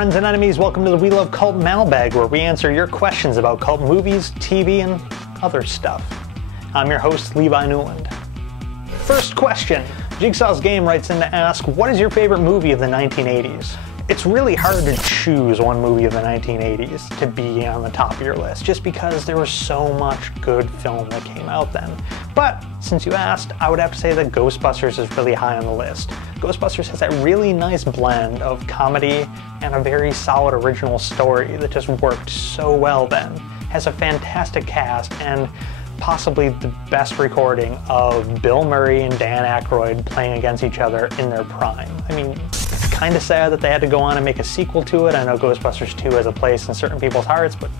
friends and enemies, welcome to the We Love Cult Mailbag, where we answer your questions about cult movies, TV, and other stuff. I'm your host, Levi Newland. First question. Jigsaw's Game writes in to ask, what is your favorite movie of the 1980s? It's really hard to choose one movie of the 1980s to be on the top of your list, just because there was so much good film that came out then. But since you asked, I would have to say that Ghostbusters is really high on the list. Ghostbusters has that really nice blend of comedy and a very solid original story that just worked so well then. Has a fantastic cast and possibly the best recording of Bill Murray and Dan Aykroyd playing against each other in their prime. I mean, it's kind of sad that they had to go on and make a sequel to it. I know Ghostbusters 2 has a place in certain people's hearts, but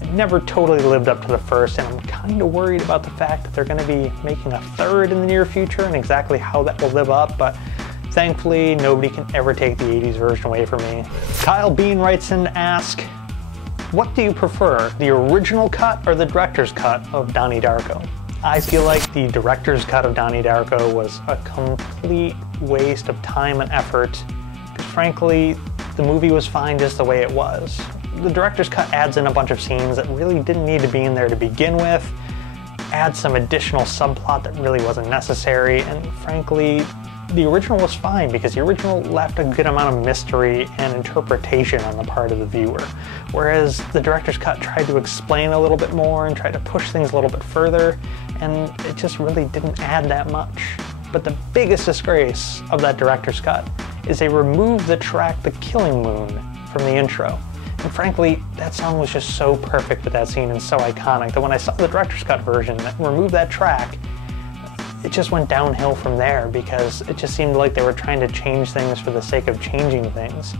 it never totally lived up to the first, and I'm kind of worried about the fact that they're going to be making a third in the near future and exactly how that will live up, but thankfully nobody can ever take the 80s version away from me. Kyle Bean writes in to ask, what do you prefer, the original cut or the director's cut of Donnie Darko? I feel like the director's cut of Donnie Darko was a complete waste of time and effort, because frankly, the movie was fine just the way it was. The director's cut adds in a bunch of scenes that really didn't need to be in there to begin with, adds some additional subplot that really wasn't necessary, and frankly, the original was fine because the original left a good amount of mystery and interpretation on the part of the viewer, whereas the director's cut tried to explain a little bit more and tried to push things a little bit further, and it just really didn't add that much. But the biggest disgrace of that director's cut is they removed the track "The Killing Moon" from the intro. And frankly, that song was just so perfect with that scene and so iconic that when I saw the director's cut version that removed that track, it just went downhill from there because it just seemed like they were trying to change things for the sake of changing things.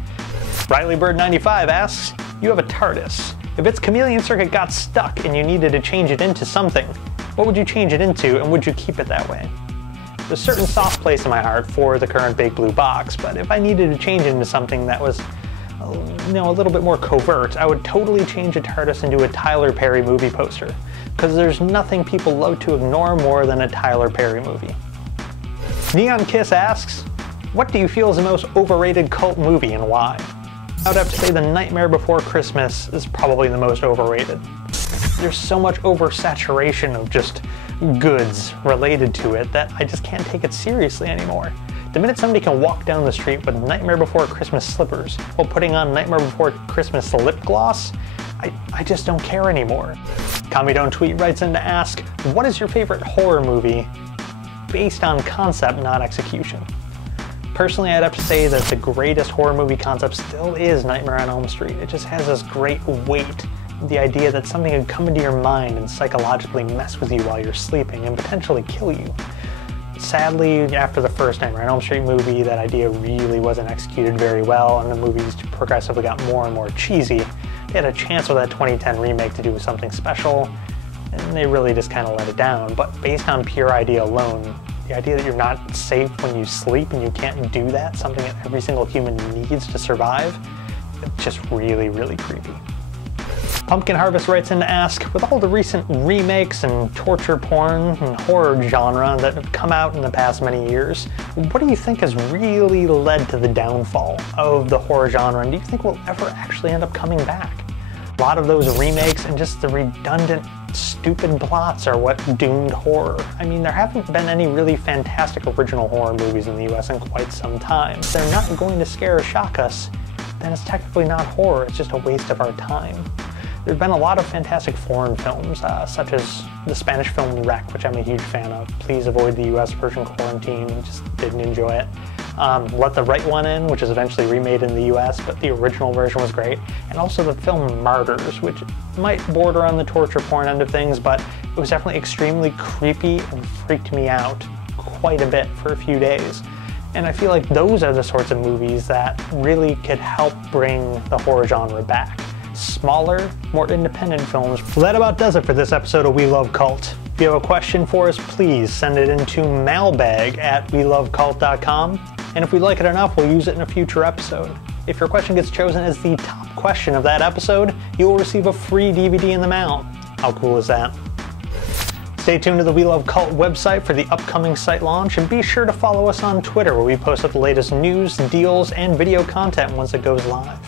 Riley Bird 95 asks, you have a TARDIS. If its chameleon circuit got stuck and you needed to change it into something, what would you change it into and would you keep it that way? There's a certain soft place in my heart for the current big blue box, but if I needed to change it into something that was a little bit more covert, I would totally change a TARDIS into a Tyler Perry movie poster, because there's nothing people love to ignore more than a Tyler Perry movie. Neon Kiss asks, what do you feel is the most overrated cult movie and why? I would have to say The Nightmare Before Christmas is probably the most overrated. There's so much oversaturation of just goods related to it that I just can't take it seriously anymore. The minute somebody can walk down the street with Nightmare Before Christmas slippers while putting on Nightmare Before Christmas lip gloss, I just don't care anymore. Kami Don't Tweet writes in to ask, what is your favorite horror movie based on concept, not execution? Personally, I'd have to say that the greatest horror movie concept still is Nightmare on Elm Street. It just has this great weight, the idea that something could come into your mind and psychologically mess with you while you're sleeping and potentially kill you. Sadly, after the first Nightmare on Elm Street movie, that idea really wasn't executed very well, and the movies progressively got more and more cheesy. They had a chance with that 2010 remake to do something special, and they really just kind of let it down. But based on pure idea alone, the idea that you're not safe when you sleep and you can't do that, something that every single human needs to survive, it's just really, really creepy. Pumpkin Harvest writes in to ask, with all the recent remakes and torture porn and horror genre that have come out in the past many years, what do you think has really led to the downfall of the horror genre, and do you think we'll ever actually end up coming back? A lot of those remakes and just the redundant, stupid plots are what doomed horror. I mean, there haven't been any really fantastic original horror movies in the US in quite some time. If they're not going to scare or shock us, then it's technically not horror, it's just a waste of our time. There have been a lot of fantastic foreign films, such as the Spanish film Wreck, which I'm a huge fan of. Please avoid the US version Quarantine, just didn't enjoy it. Let the Right One In, which was eventually remade in the US, but the original version was great. And also the film Martyrs, which might border on the torture porn end of things, but it was definitely extremely creepy and freaked me out quite a bit for a few days. And I feel like those are the sorts of movies that really could help bring the horror genre back. Smaller, more independent films. Well, that about does it for this episode of We Love Cult. If you have a question for us, please send it into mailbag@welovecult.com. And if we like it enough, we'll use it in a future episode. If your question gets chosen as the top question of that episode, you will receive a free DVD in the mail. How cool is that? Stay tuned to the We Love Cult website for the upcoming site launch, and be sure to follow us on Twitter, where we post up the latest news, deals, and video content once it goes live.